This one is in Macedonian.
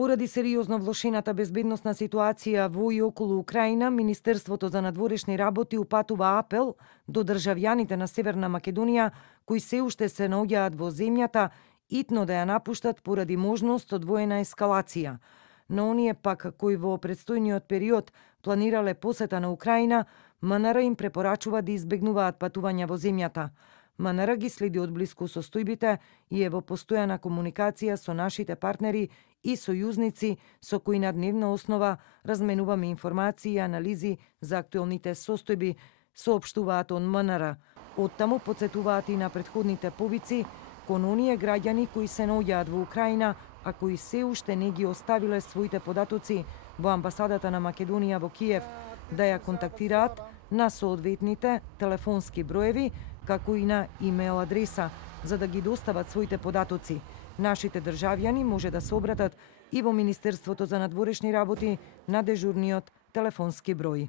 Поради сериозно влошената безбедносна ситуација во и околу Украина, Министерството за надворешни работи упатува апел до државјаните на Северна Македонија кои се уште се наоѓаат во земјата итно да ја напуштат поради можност од воена ескалација. На оние пак кои во предстојниот период планирале посета на Украина, МНР им препорачува да избегнуваат патувања во земјата. МНР ги следи од блиску состојбите и е во постојана комуникација со нашите партнери и сојузници со кои на дневна основа разменуваме информации и анализи за актуелните состојби, соопштуваат од МНР. Оттаму подсетуваат и на предходните повици кон оние граѓани кои се наоѓаат во Украина, а кои се уште не ги оставиле своите податоци во амбасадата на Македонија во Киев, да ја контактираат на соодветните телефонски броеви, како и на имейл адреса, за да ги достават своите податоци. Нашите државјани може да се обратат и во Министерството за надворешни работи на дежурниот телефонски број.